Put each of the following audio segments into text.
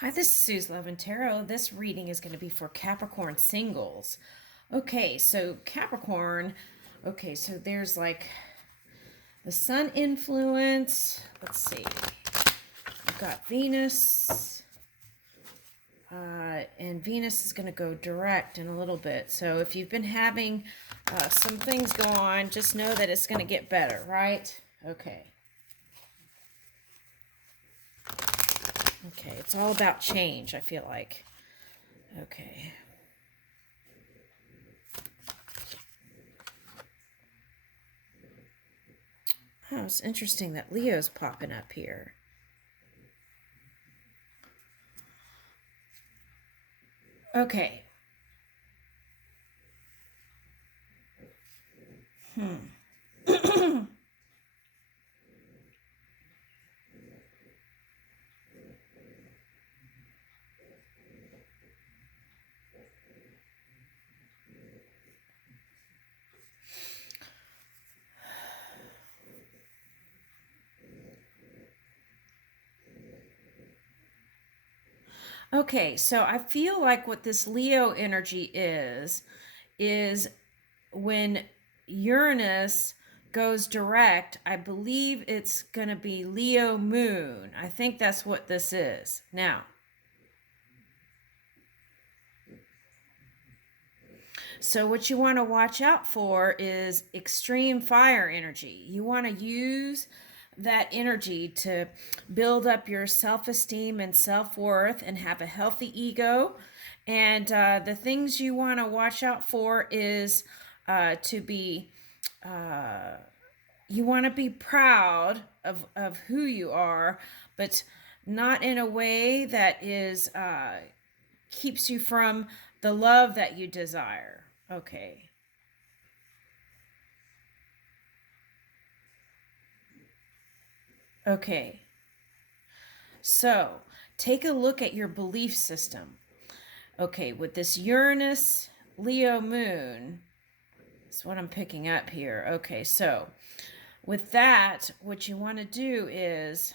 Hi, this is Sue's Love and Tarot. This reading is going to be for Capricorn singles. Okay, so Capricorn, so there's like the sun influence. Let's see. We've got Venus, and Venus is going to go direct in a little bit. So if you've been having some things go on, just know that it's going to get better, right? Okay. Okay, it's all about change, I feel like. Okay. Oh, it's interesting that Leo's popping up here. Okay. Okay, so I feel like what this Leo energy is when Uranus goes direct, I believe it's going to be Leomoon. I think that's what this is. Now, so what you want to watch out for is extreme fire energy. You want to use that energy to build up your self-esteem and self-worth and have a healthy ego. And the things you want to watch out for is to be you want to be proud of who you are, but not in a way that is keeps you from the love that you desire. Okay. Okay. So take a look at your belief system. Okay, with this Uranus Leo moon, that's what I'm picking up here. Okay, so with that, what you want to do is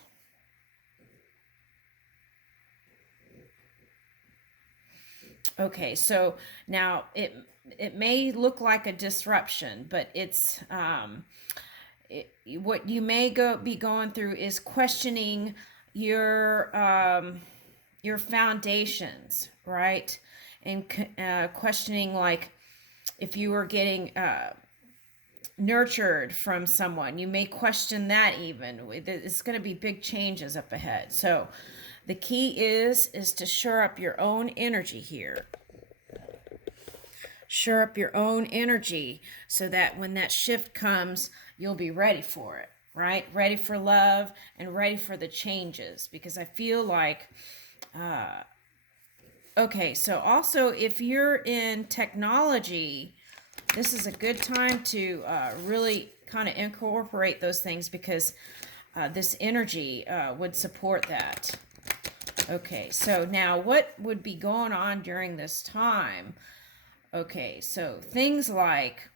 okay, so now it may look like a disruption, but it's what you may be going through is questioning your foundations, right? And questioning like if you were getting nurtured from someone, you may question that. Even it's going to be big changes up ahead. So the key is to shore up your own energy here. Shore up your own energy so that when that shift comes, you'll be ready for it, right? Ready for love and ready for the changes. Because I feel like, okay, so also if you're in technology, this is a good time to really kind of incorporate those things because this energy would support that. Okay, so now what would be going on during this time? Okay, so things like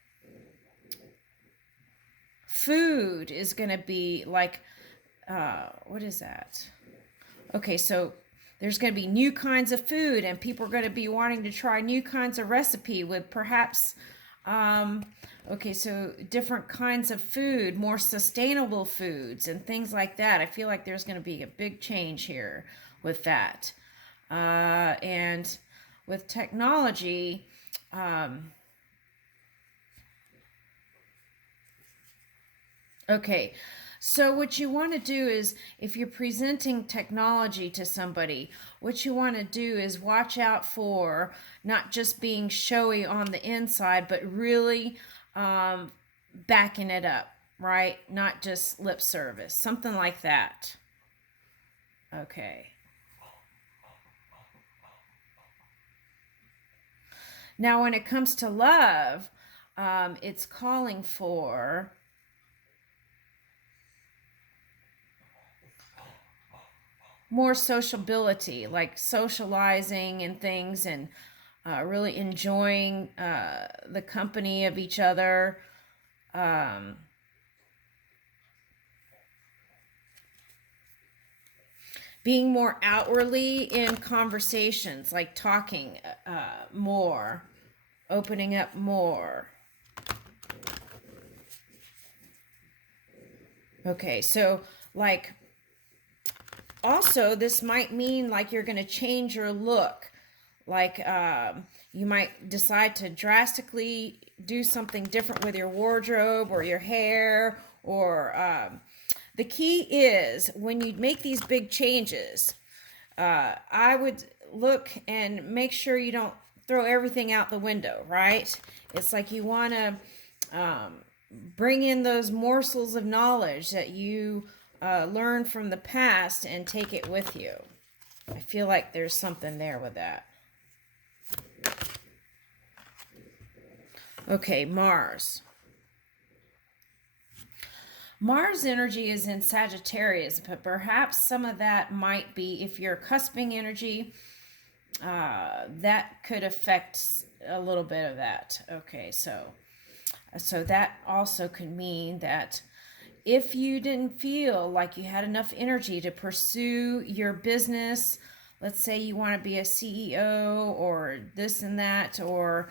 food is going to be like, what is that? Okay, so there's going to be new kinds of food and people are going to be wanting to try new kinds of recipe with perhaps, okay, so different kinds of food, more sustainable foods and things like that. I feel like there's going to be a big change here with that. And with technology, okay, so what you want to do is if you're presenting technology to somebody, what you want to do is watch out for not just being showy on the inside, but really backing it up, right? Not just lip service, something like that. Okay. Now, when it comes to love, it's calling for more sociability, like socializing and things, and really enjoying the company of each other. being more outwardly in conversations, like talking more, opening up more. Okay, so like also this might mean like you're going to change your look. Like you might decide to drastically do something different with your wardrobe or your hair, or the key is when you make these big changes, I would look and make sure you don't throw everything out the window, right? It's like you want to bring in those morsels of knowledge that you learned from the past and take it with you. I feel like there's something there with that. Okay, Mars. Mars energy is in Sagittarius, but perhaps some of that might be, if you're cusping energy, that could affect a little bit of that. Okay, so that also could mean that if you didn't feel like you had enough energy to pursue your business, let's say you want to be a CEO or this and that, or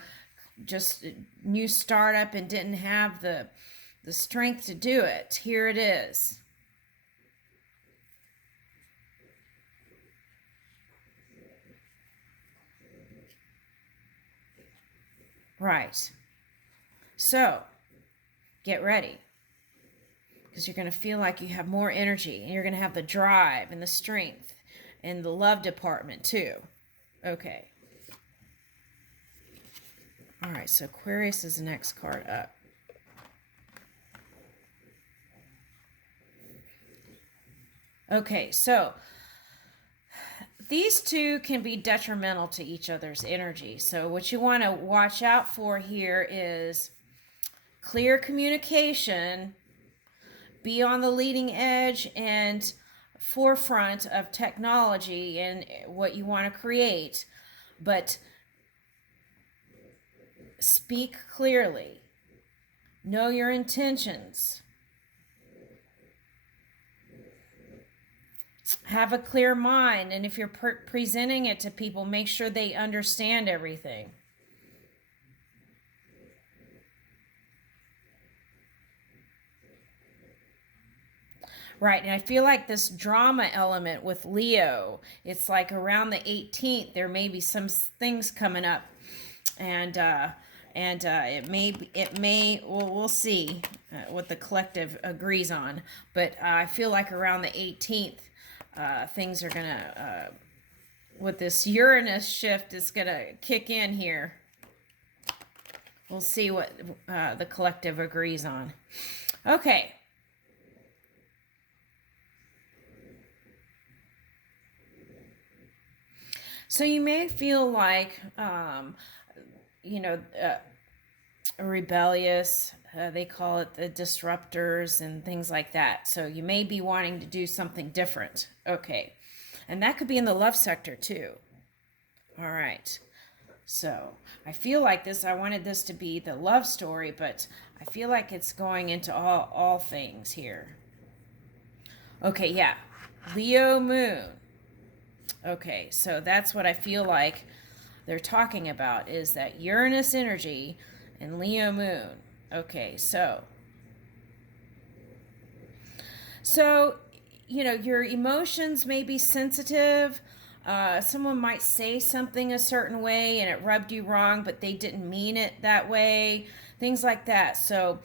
just a new startup and didn't have the strength to do it, here it is. Right. So, get ready. Because you're going to feel like you have more energy, and you're going to have the drive and the strength and the love department too. Okay. All right, so Aquarius is the next card up. Okay, so these two can be detrimental to each other's energy. So what you want to watch out for here is clear communication, be on the leading edge and forefront of technology and what you want to create, but speak clearly. Know your intentions. Have a clear mind, and if you're presenting it to people, make sure they understand everything. Right, and I feel like this drama element with Leo, it's like around the 18th, there may be some things coming up, and it may, well, we'll see what the collective agrees on, but I feel like around the 18th, things are gonna, with this Uranus shift, it's gonna kick in here. We'll see what the collective agrees on. Okay. So you may feel like, rebellious. They call it the disruptors and things like that. So you may be wanting to do something different. Okay. And that could be in the love sector too. All right. So I feel like this, I wanted this to be the love story, but I feel like it's going into all things here. Okay, yeah. Leomoon. Okay, so that's what I feel like they're talking about, is that Uranus energy and Leomoon. Okay, so your emotions may be sensitive. Someone might say something a certain way and it rubbed you wrong, but they didn't mean it that way. Things like that. So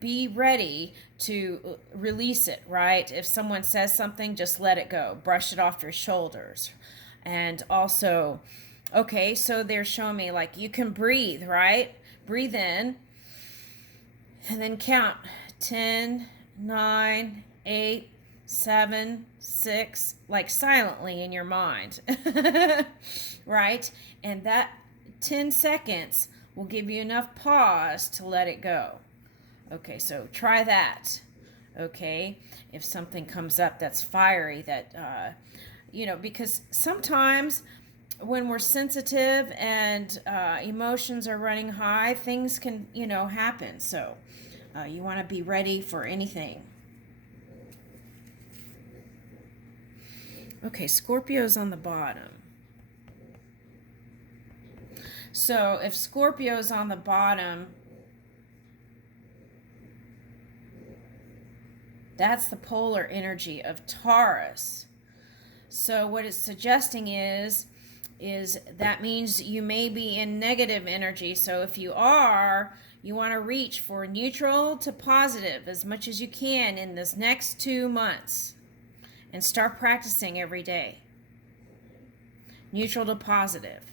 be ready to release it, right? If someone says something, just let it go. Brush it off your shoulders. And also, okay, so they're showing me like you can breathe, right? Breathe in and then count 10, 9, 8, 7, 6, like silently in your mind, right? And that 10 seconds will give you enough pause to let it go. Okay, so try that. Okay, if something comes up that's fiery, that, because sometimes when we're sensitive and emotions are running high, things can, happen. So you want to be ready for anything. Okay, Scorpio's on the bottom. So if Scorpio's on the bottom, that's the polar energy of Taurus. So what it's suggesting is that means you may be in negative energy. So if you are, you want to reach for neutral to positive as much as you can in this next 2 months and start practicing every day. Neutral to positive.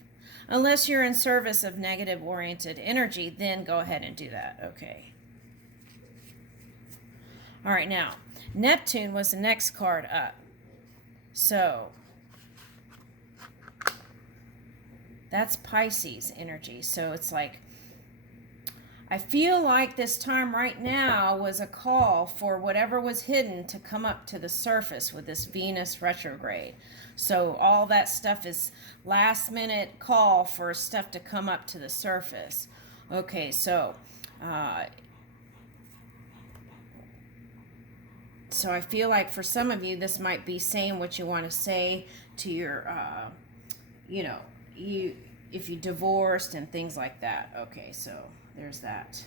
Unless you're in service of negative oriented energy, then go ahead and do that. Okay. All right, now, Neptune was the next card up. So, that's Pisces energy. So it's like, I feel like this time right now was a call for whatever was hidden to come up to the surface with this Venus retrograde. So all that stuff is last minute call for stuff to come up to the surface. Okay, so I feel like for some of you, this might be saying what you want to say to your, if you divorced and things like that. Okay, so there's that.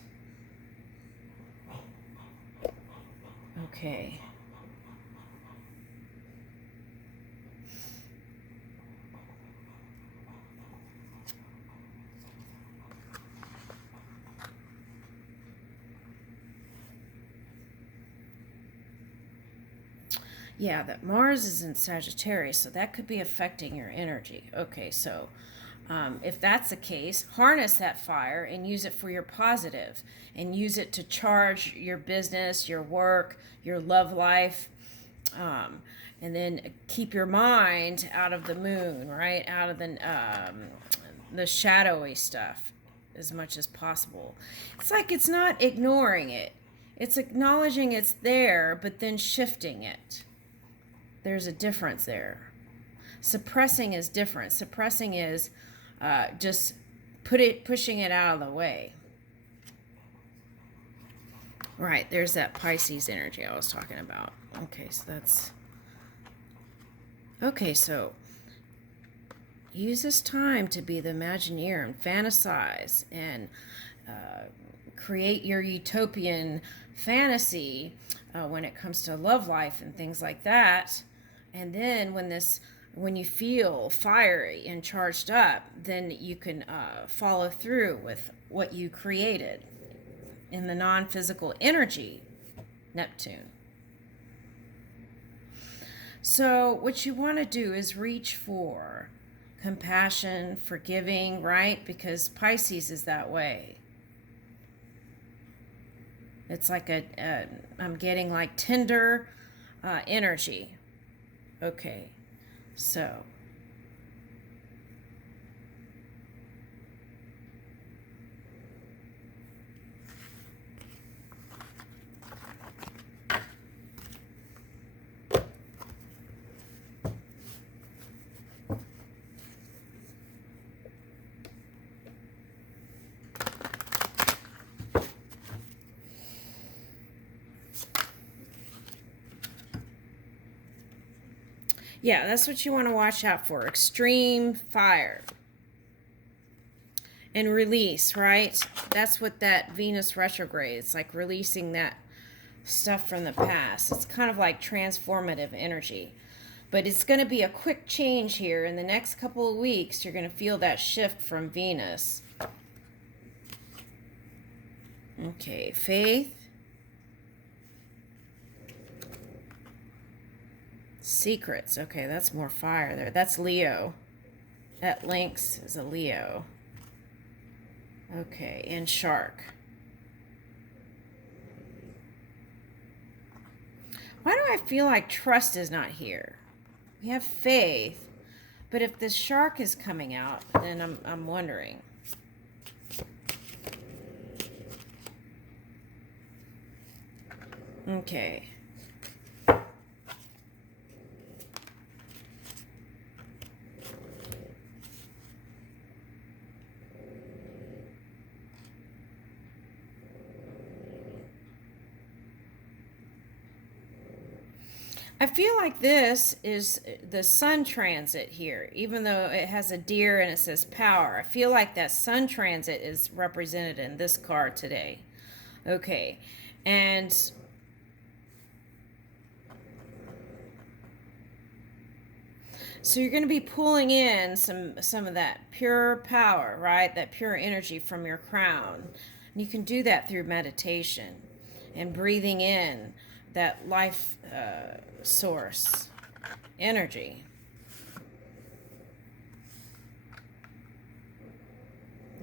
Okay. Yeah, that Mars is in Sagittarius, so that could be affecting your energy. Okay, so if that's the case, harness that fire and use it for your positive, and use it to charge your business, your work, your love life, and then keep your mind out of the moon, right? Out of the shadowy stuff as much as possible. It's like it's not ignoring it. It's acknowledging it's there, but then shifting it. There's a difference there. Suppressing is different. Suppressing is just pushing it out of the way. Right, there's that Pisces energy I was talking about. Okay, so that's... Okay, so use this time to be the Imagineer and fantasize and create your utopian fantasy when it comes to love life and things like that. And then when you feel fiery and charged up, then you can follow through with what you created in the non-physical energy, Neptune. So what you want to do is reach for compassion, forgiving, right? Because Pisces is that way. It's like I'm getting like tender energy. Okay, so. Yeah, that's what you want to watch out for. Extreme fire. And release, right? That's what that Venus retrograde, it's like releasing that stuff from the past. It's kind of like transformative energy. But it's going to be a quick change here. In the next couple of weeks, you're going to feel that shift from Venus. Okay, faith. Secrets. Okay, that's more fire there. That's Leo. That Lynx is a Leo. Okay, and Shark. Why do I feel like trust is not here? We have faith, but if this Shark is coming out, then I'm wondering. Okay. I feel like this is the sun transit here, even though it has a deer and it says power. I feel like that sun transit is represented in this card today. Okay, and so you're going to be pulling in some of that pure power, right? That pure energy from your crown. And you can do that through meditation and breathing in that life source energy.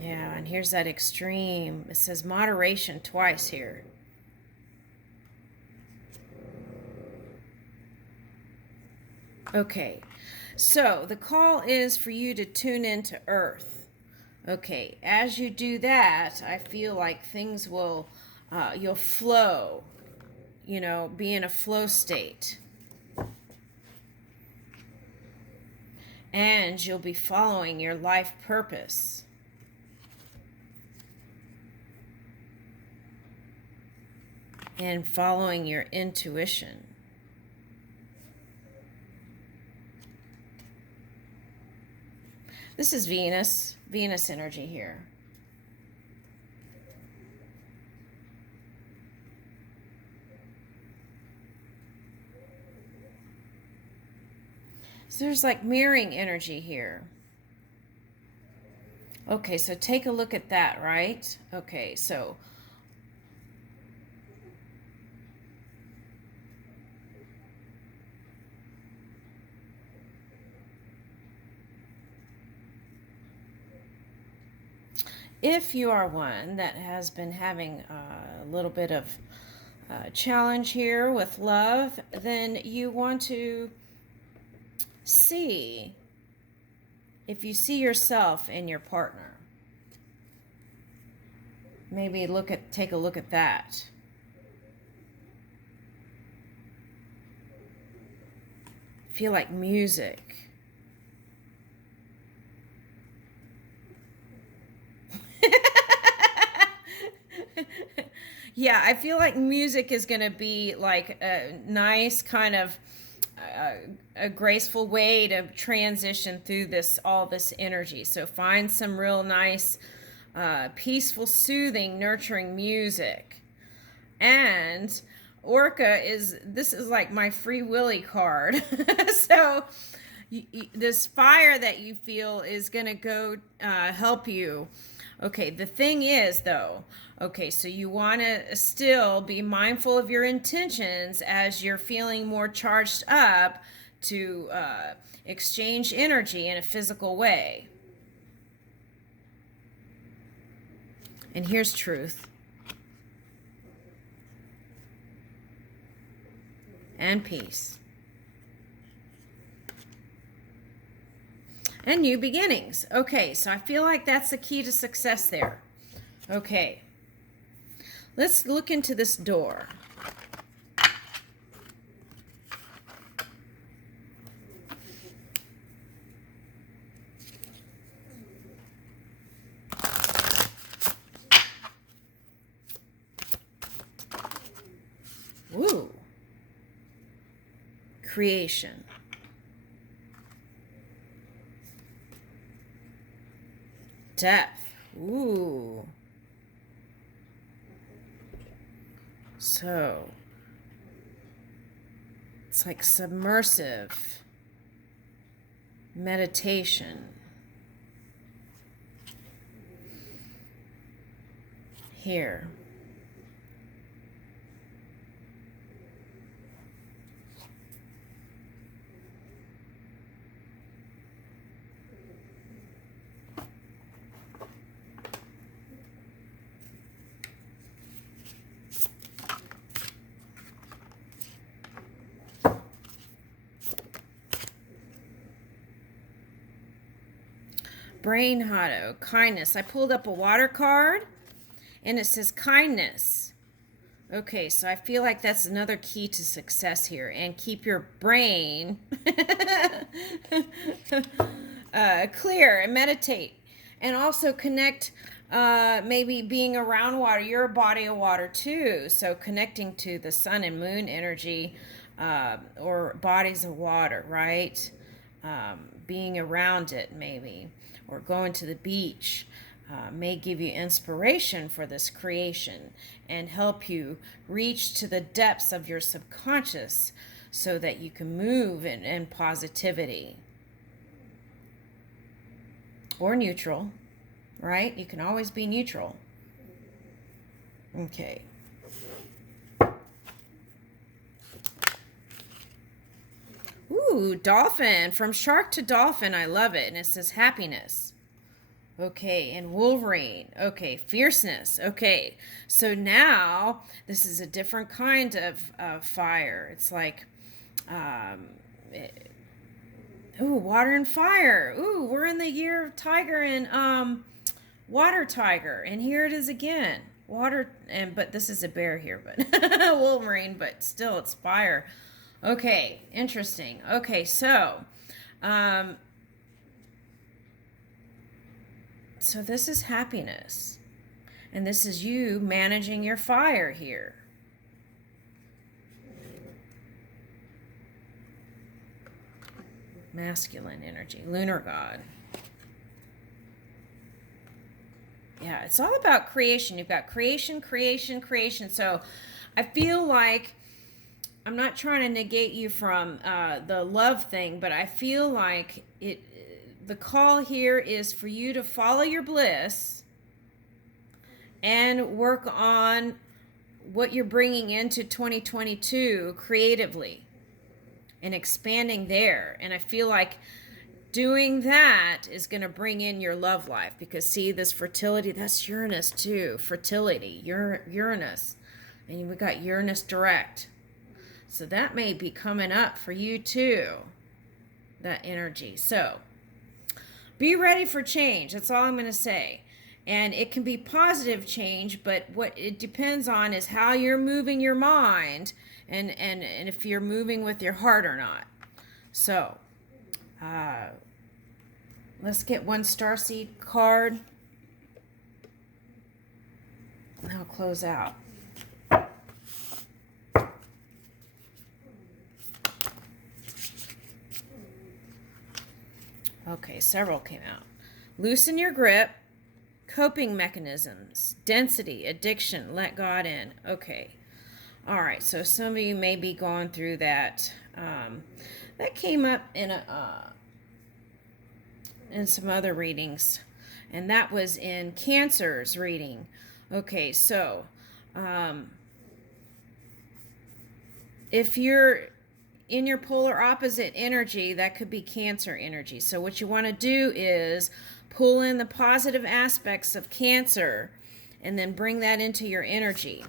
Yeah, and here's that extreme. It says moderation twice here. Okay, so the call is for you to tune into Earth. Okay, as you do that, I feel like things will, you'll flow, be in a flow state. And you'll be following your life purpose. And following your intuition. This is Venus energy here. So there's like mirroring energy here. Okay, so take a look at that, right? Okay, so if you are one that has been having a little bit of challenge here with love, then you want to see if you see yourself in your partner. Maybe take a look at that. Feel like music. Yeah, I feel like music is going to be like a nice kind of a graceful way to transition through all this energy. So find some real nice, peaceful, soothing, nurturing music. And Orca this is like my Free Willy card. So this fire that you feel is going to go help you. Okay, the thing is, though, okay, so you want to still be mindful of your intentions as you're feeling more charged up to exchange energy in a physical way. And here's truth. And peace. And new beginnings. Okay, so I feel like that's the key to success there. Okay, let's look into this door. Ooh. Creation. Depth. Ooh. So it's like submersive meditation. Here. Brain Hotto, kindness. I pulled up a water card and it says kindness. Okay, so I feel like that's another key to success here. And keep your brain clear and meditate. And also connect, maybe being around water. You're a body of water too. So connecting to the sun and moon energy or bodies of water, right? Being around it, maybe, or going to the beach. May give you inspiration for this creation and help you reach to the depths of your subconscious so that you can move in positivity. Or neutral, right? You can always be neutral. Okay. Ooh, dolphin. From shark to dolphin. I love it. And it says happiness. Okay, and Wolverine. Okay, fierceness. Okay, so now this is a different kind of fire. It's like, ooh, water and fire. Ooh, we're in the year of tiger and water tiger, and here it is again. Water, but this is a bear here, but Wolverine, but still it's fire. Okay, interesting. Okay, so this is happiness. And this is you managing your fire here. Masculine energy, lunar god. Yeah, it's all about creation. You've got creation, creation, creation. So I feel like I'm not trying to negate you from the love thing, but I feel like the call here is for you to follow your bliss and work on what you're bringing into 2022 creatively and expanding there. And I feel like doing that is going to bring in your love life, because see, this fertility, that's Uranus too. Fertility, Uranus. And we got Uranus direct. So that may be coming up for you too, that energy. So be ready for change. That's all I'm going to say. And it can be positive change, but what it depends on is how you're moving your mind and if you're moving with your heart or not. So let's get one starseed card. And I'll close out. Okay, several came out. Loosen your grip, coping mechanisms, density, addiction, let God in. Okay. All right, so some of you may be going through that. That came up in some other readings, and that was in Cancer's reading. Okay, so if you're in your polar opposite energy, that could be Cancer energy. So what you want to do is pull in the positive aspects of Cancer and then bring that into your energy.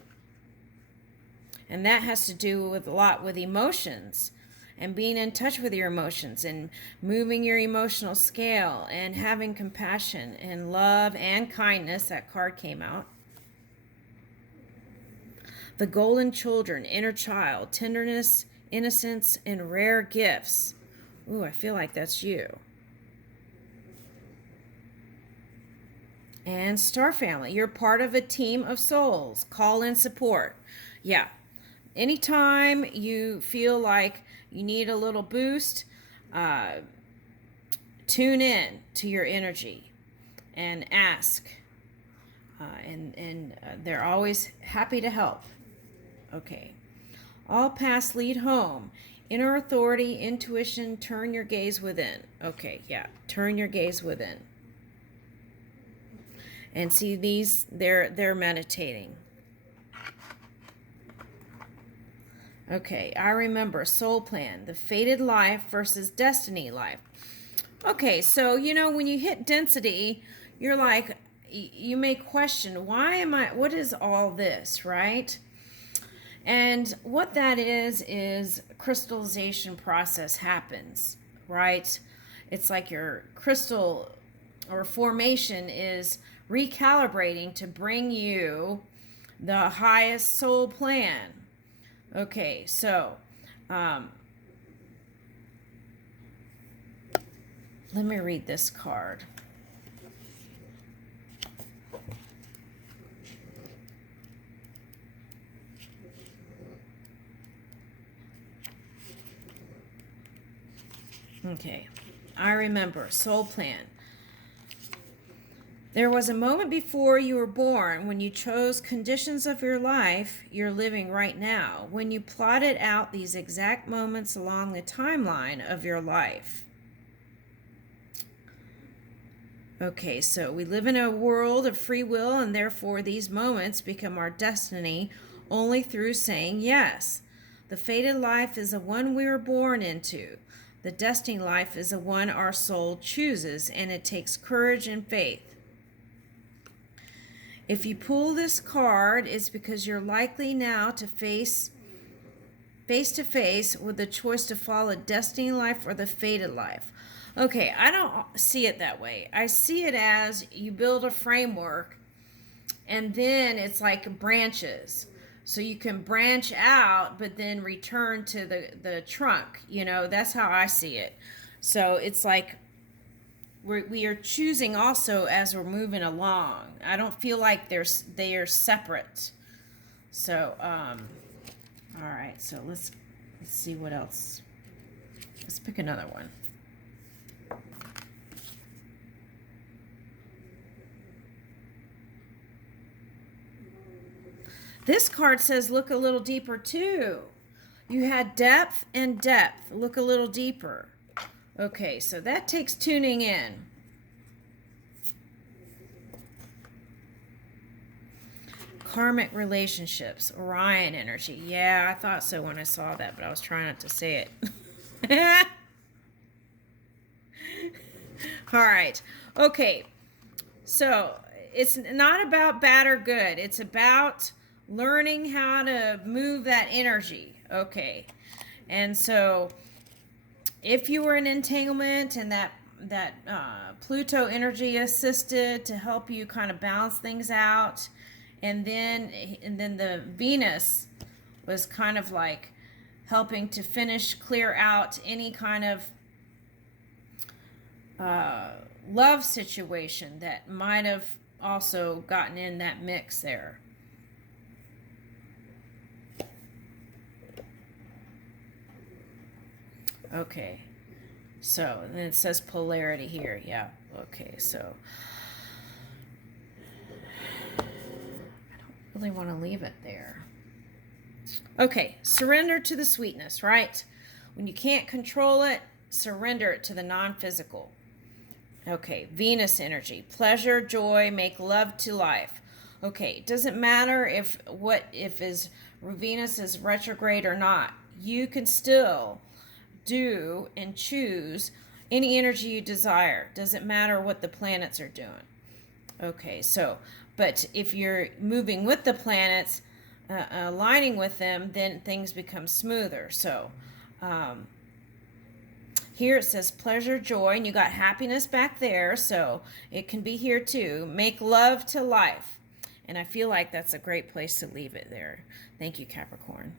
And that has to do with a lot with emotions and being in touch with your emotions and moving your emotional scale and having compassion and love and kindness. That card came out. The golden children, inner child, tenderness, innocence, and rare gifts. Ooh, I feel like that's you. And Star Family, you're part of a team of souls. Call in support. Yeah. Anytime you feel like you need a little boost, tune in to your energy and ask. And they're always happy to help. Okay. All paths lead home. Inner authority, intuition, turn your gaze within. Okay, yeah, turn your gaze within. And see these, they're meditating. Okay, I remember soul plan, the fated life versus destiny life. Okay, so when you hit density, you're like, you may question, what is all this, right? And what that is crystallization process happens, right? It's like your crystal or formation is recalibrating to bring you the highest soul plan. Okay, so let me read this card. Okay. I remember. Soul plan. There was a moment before you were born when you chose conditions of your life you're living right now, when you plotted out these exact moments along the timeline of your life. Okay, so we live in a world of free will, and therefore these moments become our destiny only through saying yes. The fated life is the one we were born into. The destined life is the one our soul chooses, and it takes courage and faith. If you pull this card, it's because you're likely now to face to face with the choice to follow a destined life or the fated life. Okay, I don't see it that way. I see it as you build a framework and then it's like branches. So you can branch out but then return to the trunk. You know, that's how I see it. So it's like we are choosing also as we're moving along. I don't feel like they are separate. So, all right. So let's see what else. Let's pick another one. This card says look a little deeper too. You had depth and depth. Look a little deeper. Okay, so that takes tuning in. Karmic relationships, Orion energy. Yeah, I thought so when I saw that, but I was trying not to say it. All right. Okay. So it's not about bad or good. It's about learning how to move that energy. Okay. And so if you were in entanglement and that Pluto energy assisted to help you kind of balance things out, and then the Venus was kind of like helping to clear out any kind of love situation that might have also gotten in that mix there. Okay, so then it says polarity here. Yeah, okay, so I don't really want to leave it there. Okay, surrender to the sweetness, right? When you can't control it, surrender it to the non-physical. Okay, Venus energy, pleasure, joy, make love to life. Okay, it doesn't matter if Venus is retrograde or not. You can still do and choose any energy you desire. Doesn't matter what the planets are doing. Okay, so, but if you're moving with the planets, aligning with them, then things become smoother. So, here it says pleasure, joy, and you got happiness back there, so it can be here too. Make love to life. And I feel like that's a great place to leave it there. Thank you, Capricorn.